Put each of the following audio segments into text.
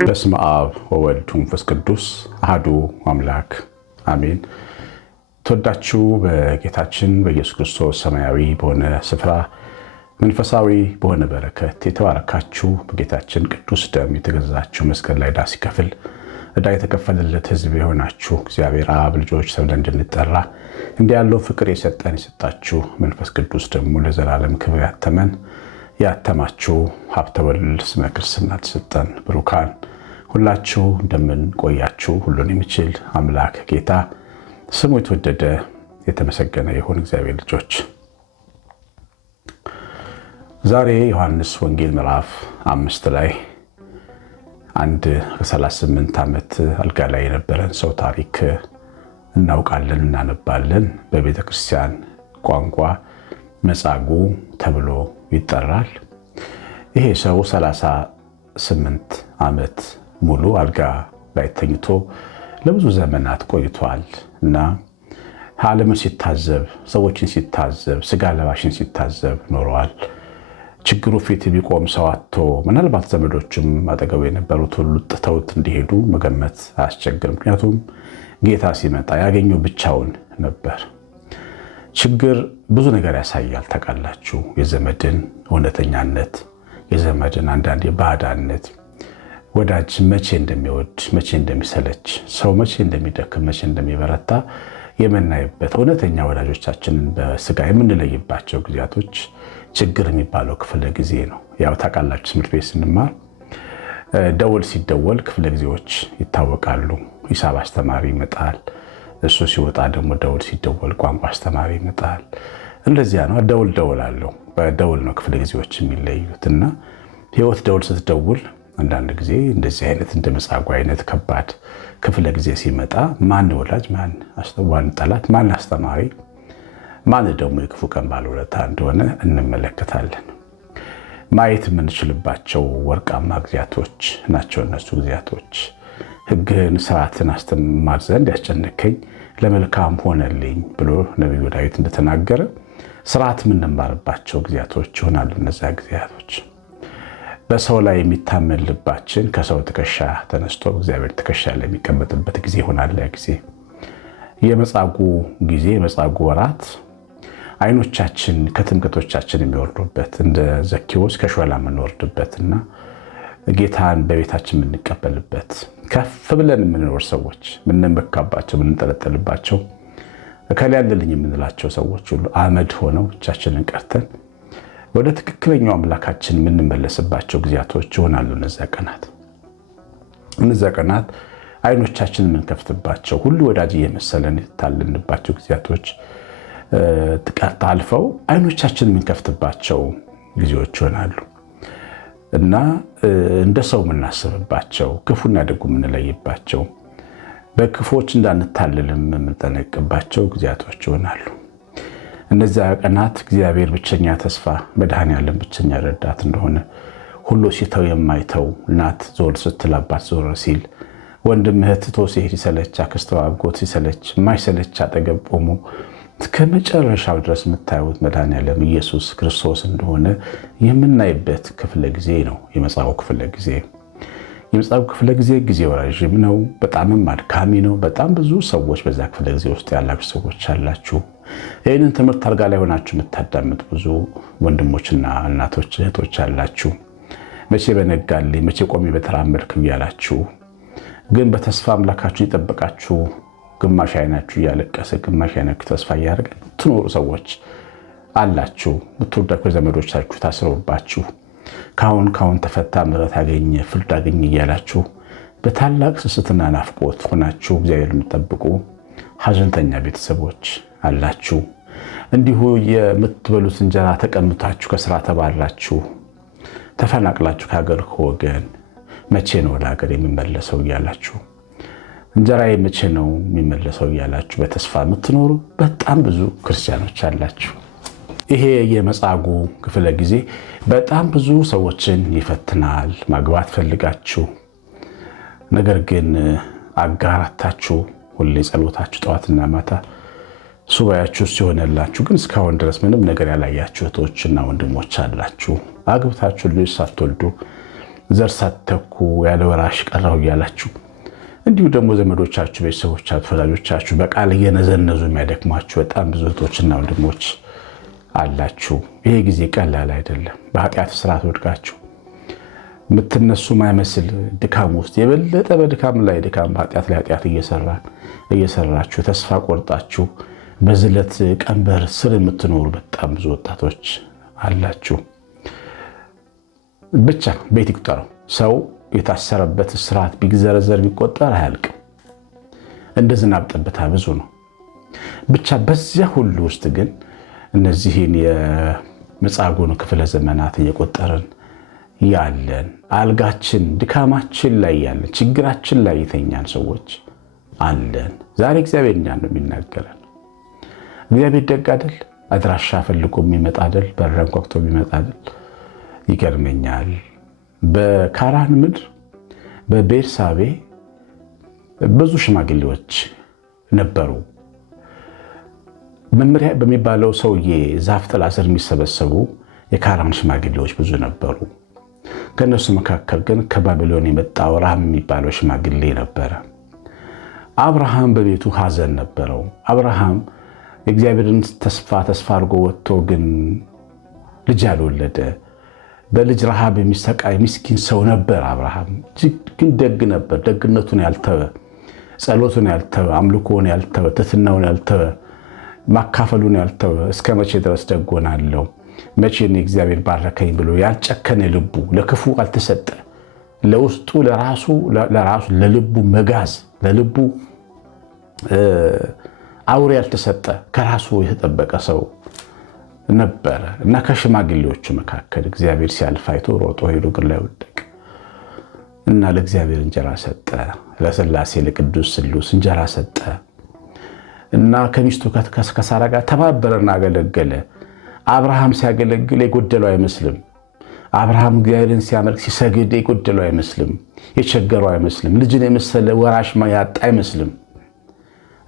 በስመ አብ ወወልድ ወመንፈስ ቅዱስ አሐዱ አምላክ አሜን። ተወዳችሁ በጌታችን በኢየሱስ ክርስቶስ ሰማያዊ በሆነ ስፍራ መንፈሳዊ በሆነ በረከት የተባረካችሁ በጌታችን ቅዱስ ደም የተገዛችሁ መስቀል ላይ ዕዳ ሲከፍል ዕዳ የተከፈለለት ሕዝብ የሆናችሁ እግዚአብሔር አብ ልጆች ተብለን እንድንጠራ እንዲህ ያለው ፍቅር የሰጣችሁ መንፈስ ቅዱስ ደግሞ ለዘላለም ክብር ያተማችሁ ሀብተ ወልድ ስመ ክርስትና ተሰጠን ብሩካን ሁላችሁ እንደምን ቆያችሁ? ሁሉን የሚችል አምላክ ጌታ ስሙ የተወደደ የተመሰገነ ይሁን። እግዚአብሔር ልጆች ዛሬ ዮሐንስ ወንጌል ምዕራፍ 5 ላይ አንድ 38 ዓመት አልጋ ላይ የነበረን ሰው ታሪክ እናውቃለን፣ እናነባለን። በቤተ ክርስቲያን ቋንቋ መጻጉዕ ተብሎ ይጠራል። ይሄ ሰው 38 ዓመት ሙሉ አልጋ ላይ ተኝቶ ለብዙ ዘመናት ቆይቷል እና ዓለምን ሲታዘብ፣ ሰዎችን ሲታዘብ፣ ስጋ ለባሽን ሲታዘብ ኖረዋል። ችግሩ ፊት ቢቆም ሰው አጥቶ ምናልባት ዘመዶችም አጠገቡ የነበሩት ሁሉ ጥተውት እንዲሄዱ መገመት አያስቸግርም። ምክንያቱም ጌታ ሲመጣ ያገኘው ብቻውን ነበር። ችግር ብዙ ነገር ያሳያል። ታውቃላችሁ፣ የዘመድን እውነተኛነት፣ የዘመድን አንዳንድ የባዕዳነት፣ ወዳጅ መቼ እንደሚወድ መቼ እንደሚሰለች፣ ሰው መቼ እንደሚደክም መቼ እንደሚበረታ የምናይበት እውነተኛ ወዳጆቻችንን በስጋ የምንለይባቸው ጊዜያቶች ችግር የሚባለው ክፍለ ጊዜ ነው። ያው ታውቃላችሁ፣ ትምህርት ቤት ስንማር ደወል ሲደወል ክፍለ ጊዜዎች ይታወቃሉ። ሂሳብ አስተማሪ ይመጣል። እሱ ሲወጣ ደግሞ ደውል ሲደወል ቋንቋ አስተማሪ ይመጣል። እንደዚያ ነው። ደውል አለው። በደውል ነው ክፍለ ጊዜዎች የሚለዩት እና ህይወት ደውል ስትደውል አንዳንድ ጊዜ እንደዚህ አይነት እንደ መጻጉዕ አይነት ከባድ ክፍለ ጊዜ ሲመጣ ማን ወላጅ፣ ማን ጠላት፣ ማን አስተማሪ፣ ማን ደግሞ የክፉ ቀን ባለውለታ እንደሆነ እንመለከታለን። ማየት የምንችልባቸው ወርቃማ ጊዜያቶች ናቸው እነሱ ጊዜያቶች። ሕግህን ስርዓትን አስተማር ዘንድ ያስጨነቀኝ ለመልካም ሆነልኝ ብሎ ነቢዩ ዳዊት እንደተናገረ ስርዓት የምንማርባቸው ጊዜያቶች ይሆናሉ። እነዚያ ጊዜያቶች በሰው ላይ የሚታመን ልባችን ከሰው ትከሻ ተነስቶ እግዚአብሔር ትከሻ ላይ የሚቀመጥበት ጊዜ ይሆናል። ያ ጊዜ የመጻጉዕ ጊዜ፣ የመጻጉዕ ወራት አይኖቻችን ከትምክህቶቻችን የሚወርዱበት፣ እንደ ዘኬዎስ ከሾላ የምንወርድበትና ጌታን በቤታችን የምንቀበልበት፣ ከፍ ብለን የምንኖር ሰዎች፣ የምንመካባቸው፣ የምንጠለጠልባቸው፣ እከሌ ያለልኝ የምንላቸው ሰዎች ሁሉ አመድ ሆነው ብቻችንን ቀርተን ወደ ትክክለኛው አምላካችን የምንመለስባቸው ጊዜያቶች ይሆናሉ። እነዚያ ቀናት አይኖቻችን የምንከፍትባቸው፣ ሁሉ ወዳጅ እየመሰለን የታለንባቸው ጊዜያቶች ጥቀርታ አልፈው አይኖቻችን የምንከፍትባቸው ጊዜዎች ይሆናሉ እና እንደ ሰው የምናስብባቸው፣ ክፉና ደጉ የምንለይባቸው፣ በክፎች እንዳንታልልም የምንጠነቅባቸው ጊዜያቶች ይሆናሉ። እነዚያ ቀናት እግዚአብሔር ብቸኛ ተስፋ፣ መድኃኔዓለም ብቸኛ ረዳት እንደሆነ፣ ሁሉ ሲተው የማይተው፣ እናት ዞር ስትል አባት ዞር ሲል፣ ወንድም እህት ትቶ ሲሄድ ሲሰለች፣ አክስት አጎት ሲሰለች የማይሰለች አጠገብ ቆሞ እስከ መጨረሻው ድረስ የምታዩት መድኃኔዓለም ኢየሱስ ክርስቶስ እንደሆነ የምናይበት ክፍለ ጊዜ ነው የመጻጉዕ ክፍለ ጊዜ። የመጻጉዕ ክፍለ ጊዜ ጊዜው ረዥም ነው፣ በጣምም አድካሚ ነው። በጣም ብዙ ሰዎች በዛ ክፍለ ጊዜ ውስጥ ያላችሁ ሰዎች አላችሁ። ይህንን ትምህርት አልጋ ላይ ሆናችሁ የምታዳምጡ ብዙ ወንድሞችና እናቶች እህቶች አላችሁ። መቼ በነጋልኝ፣ መቼ ቆሜ በተራመድክ እያላችሁ ግን በተስፋ አምላካችሁን የጠበቃችሁ፣ ግማሽ አይናችሁ እያለቀሰ ግማሽ አይናችሁ ተስፋ እያደረገ ትኖሩ ሰዎች አላችሁ። ብትወዳችሁ ዘመዶቻችሁ ታስረውባችሁ ካሁን ተፈታ፣ ምሕረት አገኘ፣ ፍርድ አገኘ እያላችሁ በታላቅ ስስትና ናፍቆት ሆናችሁ እግዚአብሔር የምትጠብቁ ሀዘንተኛ ቤተሰቦች አላችሁ። እንዲሁ የምትበሉት እንጀራ ተቀምታችሁ ከስራ ተባራችሁ ተፈናቅላችሁ ከሀገር ከወገን መቼ ነው ወደ ሀገር የሚመለሰው እያላችሁ፣ እንጀራዬ መቼ ነው የሚመለሰው እያላችሁ በተስፋ የምትኖሩ በጣም ብዙ ክርስቲያኖች አላችሁ። ይሄ የመጻጉዕ ክፍለ ጊዜ በጣም ብዙ ሰዎችን ይፈትናል። ማግባት ፈልጋችሁ ነገር ግን አጋራታችሁ ሁሌ ጸሎታችሁ ጠዋትና ማታ ሱባኤያችሁ ሲሆነላችሁ ግን እስካሁን ድረስ ምንም ነገር ያላያችሁ እህቶችና ወንድሞች አላችሁ። አግብታችሁ ልጅ ሳትወልዱ ዘር ሳትተኩ ያለ ወራሽ ቀረው እያላችሁ እንዲሁ ደግሞ ዘመዶቻችሁ፣ ቤተሰቦቻችሁ፣ ወላጆቻችሁ በቃል እየነዘነዙ የሚያደክሟችሁ በጣም ብዙ እህቶችና ወንድሞች አላችሁ። ይሄ ጊዜ ቀላል አይደለም። በኃጢአት ስርዓት ወድቃችሁ የምትነሱ ማይመስል ድካም ውስጥ የበለጠ በድካም ላይ ድካም፣ በኃጢአት ላይ ኃጢአት እየሰራችሁ ተስፋ ቆርጣችሁ በዝለት ቀንበር ስር የምትኖሩ በጣም ብዙ ወጣቶች አላችሁ። ብቻ ቤት ይቁጠረው። ሰው የታሰረበት ስርዓት ቢዘረዘር ቢቆጠር አያልቅም። እንደ ዝናብ ጠብታ ብዙ ነው። ብቻ በዚያ ሁሉ ውስጥ ግን እነዚህን የመጻጉዕን ክፍለ ዘመናት እየቆጠርን ያለን አልጋችን ድካማችን ላይ ያለን ችግራችን ላይ የተኛን ሰዎች አለን። ዛሬ እግዚአብሔር እኛን ነው የሚናገረን። እግዚአብሔር ደግ አይደል? አድራሻ ፈልጎ የሚመጣ አይደል? በረን ኮክቶ የሚመጣ አይደል? ይገርመኛል። በካራን ምድር በቤርሳቤ ብዙ ሽማግሌዎች ነበሩ። መምሪያ በሚባለው ሰውዬ ዛፍ ጥላ ስር የሚሰበሰቡ የካራን ሽማግሌዎች ብዙ ነበሩ። ከነሱ መካከል ግን ከባቢሎን የመጣው አብርሃም የሚባለው ሽማግሌ ነበረ። አብርሃም በቤቱ ሐዘን ነበረው። አብርሃም የእግዚአብሔርን ተስፋ አድርጎ ወጥቶ ግን ልጅ ያልወለደ በልጅ ረሃብ የሚሰቃይ ምስኪን ሰው ነበር። አብርሃም ግን ደግ ነበር። ደግነቱን ያልተወ፣ ጸሎቱን ያልተወ፣ አምልኮውን ያልተወ፣ ትሕትናውን ያልተወ፣ ማካፈሉን ያልተወ፣ እስከ መቼ ድረስ ደግ ሆናለሁ፣ መቼ እግዚአብሔር ባረከኝ ብሎ ያልጨከነ ልቡ ለክፉ አልተሰጠ፣ ለውስጡ ለራሱ ለልቡ መጋዝ ለልቡ አውሬ ያልተሰጠ ከራሱ የተጠበቀ ሰው ነበረ እና ከሽማግሌዎቹ መካከል እግዚአብሔር ሲያልፍ አይቶ ሮጦ ሄዶ እግር ላይ ወደቀ እና ለእግዚአብሔር እንጀራ ሰጠ። ለሥላሴ ለቅዱስ ሥሉስ እንጀራ ሰጠ እና ከሚስቱ ከሳራ ጋር ተባበረና አገለገለ። አብርሃም ሲያገለግል የጎደለው አይመስልም። አብርሃም እግዚአብሔርን ሲያመልክ ሲሰግድ የጎደለው አይመስልም። የቸገረው አይመስልም። ልጅን የመሰለ ወራሽ ያጣ አይመስልም።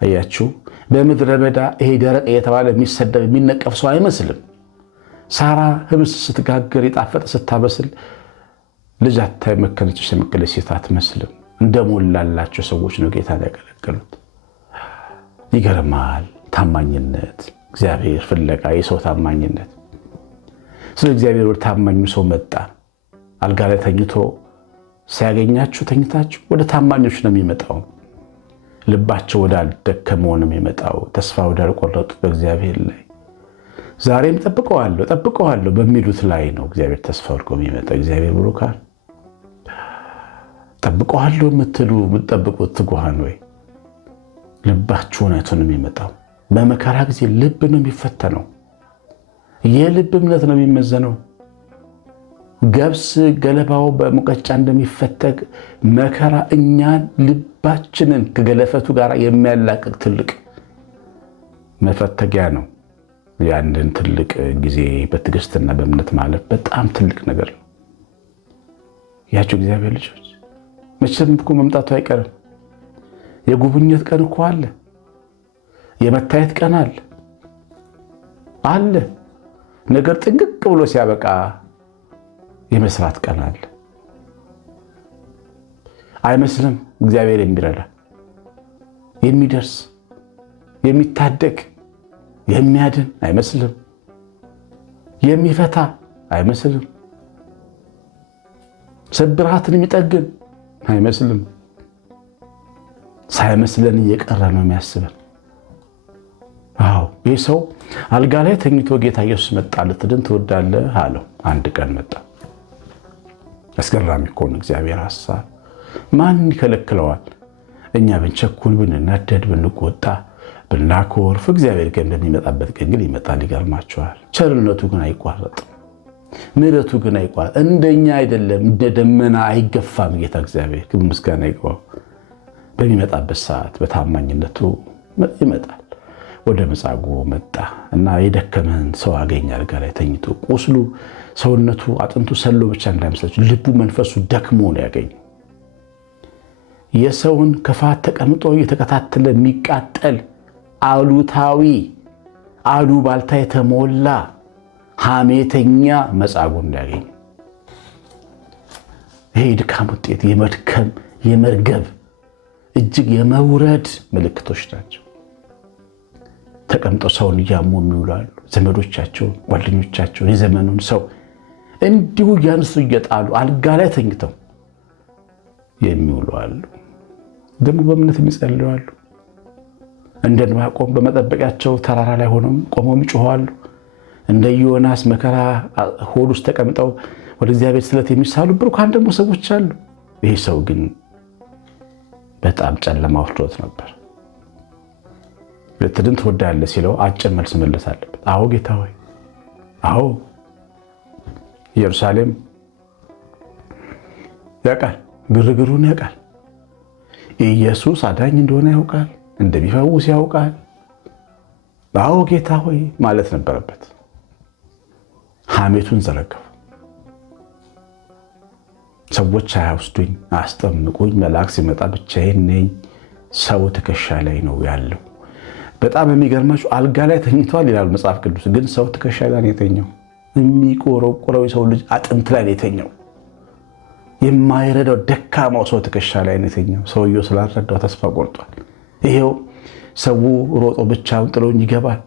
አያችሁ፣ በምድረ በዳ ይሄ ደረቅ እየተባለ የሚሰደብ የሚነቀፍ ሰው አይመስልም። ሳራ ህብስ ስትጋገር የጣፈጠ ስታበስል ልጅ አታ የመከነች የሸመገለች ሴት አትመስልም። እንደሞላላቸው ሰዎች ነው ጌታን ያገለገሉት። ይገርማል። ታማኝነት፣ እግዚአብሔር ፍለጋ፣ የሰው ታማኝነት። ስለ እግዚአብሔር ወደ ታማኙ ሰው መጣ። አልጋ ላይ ተኝቶ ሲያገኛችሁ ተኝታችሁ ወደ ታማኞች ነው የሚመጣው። ልባቸው ወዳልደከመው ነው የሚመጣው። ተስፋ ወዳልቆረጡ በእግዚአብሔር ላይ ዛሬም ጠብቀዋለሁ በሚሉት ላይ ነው እግዚአብሔር ተስፋ ወድቆ የሚመጣው። እግዚአብሔር ብሩካን። ጠብቀዋለሁ የምትጠብቁት ትጉሃን ወይ ልባችሁ እውነቱን የሚመጣው። በመከራ ጊዜ ልብ ነው የሚፈተነው። የልብ እምነት ነው የሚመዘነው። ገብስ ገለባው በሙቀጫ እንደሚፈተግ መከራ እኛን ልባችንን ከገለፈቱ ጋር የሚያላቅቅ ትልቅ መፈተጊያ ነው። ያንን ትልቅ ጊዜ በትዕግስትና በእምነት ማለፍ በጣም ትልቅ ነገር ነው። ያችሁ እግዚአብሔር ልጆች መቼም እኮ መምጣቱ አይቀርም። የጉብኝት ቀን እኮ አለ። የመታየት ቀን አለ። ነገር ጥንቅቅ ብሎ ሲያበቃ የመስራት ቀን አለ። አይመስልም? እግዚአብሔር የሚረዳ የሚደርስ የሚታደግ የሚያድን አይመስልም? የሚፈታ አይመስልም? ስብራትን የሚጠግን አይመስልም? ሳይመስለን እየቀረ ነው የሚያስበን። አዎ፣ ይህ ሰው አልጋ ላይ ተኝቶ ጌታ ኢየሱስ መጣ። ልትድን ትወዳለህ አለው። አንድ ቀን መጣ። አስገራሚ እኮ ነው እግዚአብሔር ሐሳብ። ማን ይከለክለዋል? እኛ ብንቸኩል፣ ብንናደድ፣ ብንቆጣ፣ ብናኮርፍ እግዚአብሔር ግን በሚመጣበት ቀን ግን ይመጣል። ይገርማቸዋል። ቸርነቱ ግን አይቋረጥም። ምሕረቱ ግን አይቋረጥም። እንደኛ አይደለም፣ እንደ ደመና አይገፋም። ጌታ እግዚአብሔር ግን ምስጋና ይግባው። በሚመጣበት ሰዓት በታማኝነቱ ይመጣል። ወደ መጻጉዕ መጣ እና የደከመን ሰው አገኘ። አልጋ ላይ ተኝቶ ቁስሉ ሰውነቱ አጥንቱ ሰሎ ብቻ እንዳይመስላችሁ ልቡ መንፈሱ ደክሞ ነው ያገኘው። የሰውን ክፋት ተቀምጦ እየተከታተለ የሚቃጠል አሉታዊ አሉባልታ የተሞላ ሐሜተኛ መጻጉዕ እንዲያገኝ። ይሄ የድካም ውጤት፣ የመድከም የመርገብ እጅግ የመውረድ ምልክቶች ናቸው። ተቀምጠው ሰውን እያሙ የሚውላሉ። ዘመዶቻቸውን፣ ጓደኞቻቸውን፣ የዘመኑን ሰው እንዲሁ እያነሱ እየጣሉ አልጋ ላይ ተኝተው የሚውሉ አሉ። ደግሞ በእምነት የሚጸልዩ አሉ። እንደ ዕንባቆም በመጠበቂያቸው ተራራ ላይ ሆነው ቆመው ይጮኻሉ። እንደ ዮናስ መከራ ሆድ ውስጥ ተቀምጠው ወደ እግዚአብሔር ስለት የሚሳሉ ብሩካን ደግሞ ሰዎች አሉ። ይሄ ሰው ግን በጣም ጨለማ ወስዶት ነበር። ልትድን ትወዳለህ ሲለው አጭር መልስ መለስ አለበት። አዎ ጌታ ሆይ፣ አዎ። ኢየሩሳሌም ያውቃል፣ ግርግሩን ያውቃል። ኢየሱስ አዳኝ እንደሆነ ያውቃል፣ እንደሚፈውስ ያውቃል። አዎ ጌታ ሆይ ማለት ነበረበት። ሐሜቱን ዘረገፉ። ሰዎች አያወስዱኝ፣ አያስጠምቁኝ፣ መልአክ ሲመጣ ብቻዬን ነኝ፣ ሰው ትከሻ ላይ ነው ያለው። በጣም የሚገርማችሁ አልጋ ላይ ተኝቷል ይላል መጽሐፍ ቅዱስ፣ ግን ሰው ትከሻ ላይ ነው የተኛው። የሚቆረቆረው የሰው ልጅ አጥንት ላይ ነው የተኛው። የማይረዳው ደካማው ሰው ትከሻ ላይ ነው የተኛው። ሰውየው ስላልረዳው ተስፋ ቆርጧል። ይሄው ሰው ሮጦ ብቻውን ጥሎኝ ይገባል።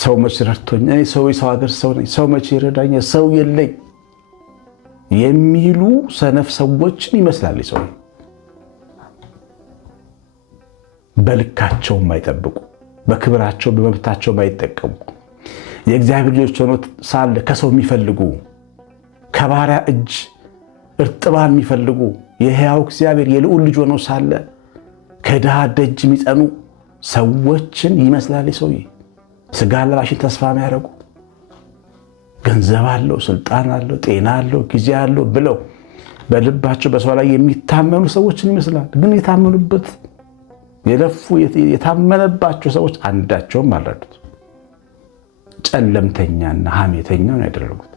ሰው መቼ ረድቶኝ፣ እኔ ሰው ሀገር ሰው ነኝ፣ ሰው መቼ ይረዳኝ፣ ሰው የለኝ የሚሉ ሰነፍ ሰዎችን ይመስላል። ሰው በልካቸው የማይጠብቁ፣ በክብራቸው በመብታቸው የማይጠቀሙ፣ የእግዚአብሔር ልጆች ሆኖ ሳለ ከሰው የሚፈልጉ፣ ከባሪያ እጅ እርጥባን የሚፈልጉ፣ የሕያው እግዚአብሔር የልዑል ልጅ ሆኖ ሳለ ከድሃ ደጅ የሚጸኑ ሰዎችን ይመስላል። ሰው ስጋ ለባሽን ተስፋ የሚያደርጉ ገንዘብ አለው፣ ስልጣን አለው፣ ጤና አለው፣ ጊዜ አለው ብለው በልባቸው በሰው ላይ የሚታመኑ ሰዎችን ይመስላል። ግን የታመኑበት የለፉ የታመነባቸው ሰዎች አንዳቸውም አልረዱት። ጨለምተኛና ሐሜተኛ ነው ያደረጉት።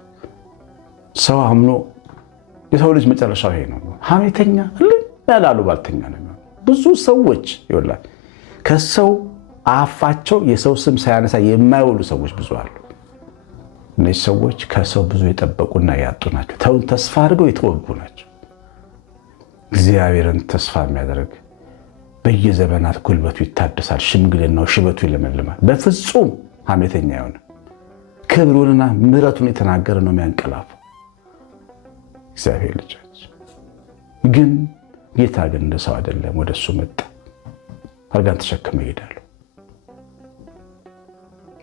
ሰው አምኖ የሰው ልጅ መጨረሻው ይሄ ነው። ሐሜተኛ ያላሉ ባልተኛ ነው። ብዙ ሰዎች ይወላል ከሰው አፋቸው የሰው ስም ሳያነሳ የማይውሉ ሰዎች ብዙ አሉ። እነዚህ ሰዎች ከሰው ብዙ የጠበቁና ያጡ ናቸው። ተውን ተስፋ አድርገው የተወጉ ናቸው። እግዚአብሔርን ተስፋ የሚያደርግ በየዘመናት ጉልበቱ ይታደሳል፣ ሽምግልናው ሽበቱ ይለመልማል። በፍጹም ሐሜተኛ የሆነ ክብሩንና ምሕረቱን የተናገረ ነው የሚያንቀላፉ እግዚአብሔር ልጆች። ግን ጌታ ግን እንደ ሰው አይደለም። ወደ እሱ መጣ። አልጋን ተሸክመ ይሄዳሉ።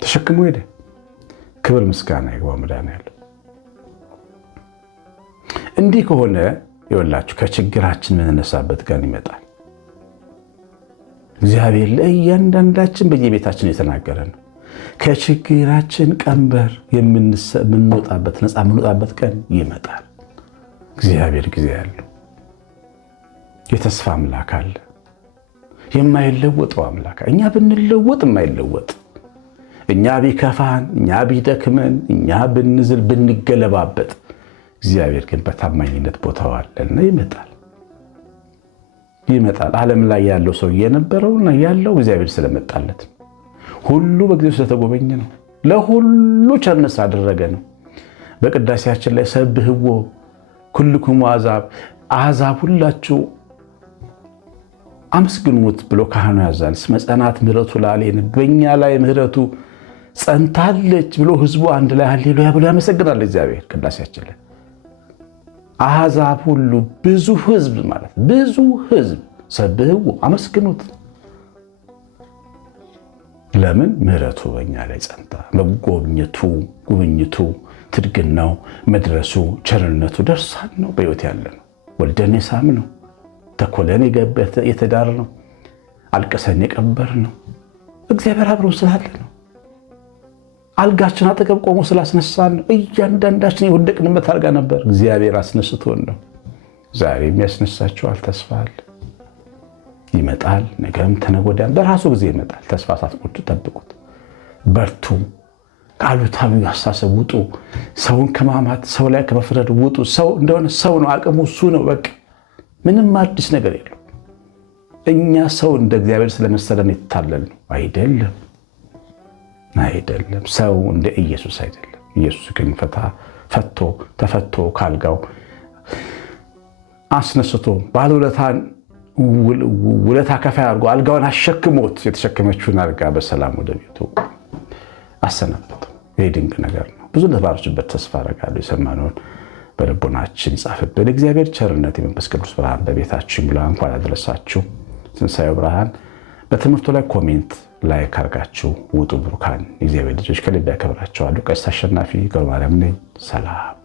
ተሸክሞ ሄደ። ክብር ምስጋና ይግባው መድኃኒዓለም። እንዲህ ከሆነ ይወላችሁ ከችግራችን የምንነሳበት ቀን ይመጣል። እግዚአብሔር ለእያንዳንዳችን በየቤታችን የተናገረ ነው። ከችግራችን ቀንበር የምንወጣበት ነፃ የምንወጣበት ቀን ይመጣል። እግዚአብሔር ጊዜ ያለው የተስፋ አምላክ አለ። የማይለወጠው አምላክ እኛ ብንለወጥ የማይለወጥ፣ እኛ ቢከፋን፣ እኛ ቢደክመን፣ እኛ ብንዝል ብንገለባበጥ፣ እግዚአብሔር ግን በታማኝነት ቦታው አለና ይመጣል። ዓለም ላይ ያለው ሰው የነበረውና ያለው እግዚአብሔር ስለመጣለት ሁሉ በጊዜው ስለተጎበኘ ነው። ለሁሉ ቸርነት አደረገ ነው። በቅዳሴያችን ላይ ሰብህዎ ኩልክሙ አሕዛብ ሁላችሁ አመስግኑት ብሎ ካህኑ ያዛል። እስመ ጸናት ምሕረቱ ላዕሌነ፣ በእኛ ላይ ምሕረቱ ጸንታለች ብሎ ህዝቡ አንድ ላይ ሃሌሉያ ብሎ ያመሰግናል እግዚአብሔር። ቅዳሴያችን ላይ አሕዛብ ሁሉ ብዙ ህዝብ ማለት ብዙ ህዝብ ሰብህዎ አመስግኑት። ለምን? ምሕረቱ በእኛ ላይ ጸንታ፣ መጎብኘቱ፣ ጉብኝቱ፣ ትድግናው፣ መድረሱ፣ ቸርነቱ ደርሳን ነው በሕይወት ያለ ነው። ወልደን የሳም ነው። ተኮለን የተዳር ነው። አልቀሰን የቀበር ነው። እግዚአብሔር አብሮን ስላለ ነው። አልጋችን አጠገብ ቆሞ ስላስነሳን ነው። እያንዳንዳችን የወደቅንበት አልጋ ነበር፣ እግዚአብሔር አስነስቶን ነው። ዛሬም ያስነሳችኋል። ተስፋ አለ። ይመጣል። ነገም ተነገ ወዲያም በራሱ ጊዜ ይመጣል። ተስፋ ሳትቆርጡ ጠብቁት። በርቱ። ከአሉታዊ አስተሳሰብ ውጡ። ሰውን ከማማት ሰው ላይ ከመፍረድ ውጡ። ሰው እንደሆነ ሰው ነው፣ አቅሙ እሱ ነው። በቃ ምንም አዲስ ነገር የለው። እኛ ሰው እንደ እግዚአብሔር ስለመሰለን የተታለል ነው አይደለም። አይደለም። ሰው እንደ ኢየሱስ አይደለም። ኢየሱስ ግን ተፈቶ ካልጋው አስነስቶ ባለውለታን ውለታ ከፋይ አድርጎ አልጋውን አሸክሞት የተሸከመችውን አልጋ በሰላም ወደ ቤቱ አሰናበተው። ይህ ድንቅ ነገር ነው። ብዙ እንደተባረችበት ተስፋ አደርጋለሁ። የሰማነውን በልቦናችን ይጻፍብን። እግዚአብሔር ቸርነት፣ የመንፈስ ቅዱስ ብርሃን በቤታችሁ ይሙላ። እንኳን አደረሳችሁ ትንሣኤው ብርሃን። በትምህርቱ ላይ ኮሜንት ላይክ አድርጋችሁ ውጡ። ብሩካን የእግዚአብሔር ልጆች ከልብ ያከብራቸዋለሁ። ቀሲስ አሸናፊ ገብረማርያም ነኝ። ሰላም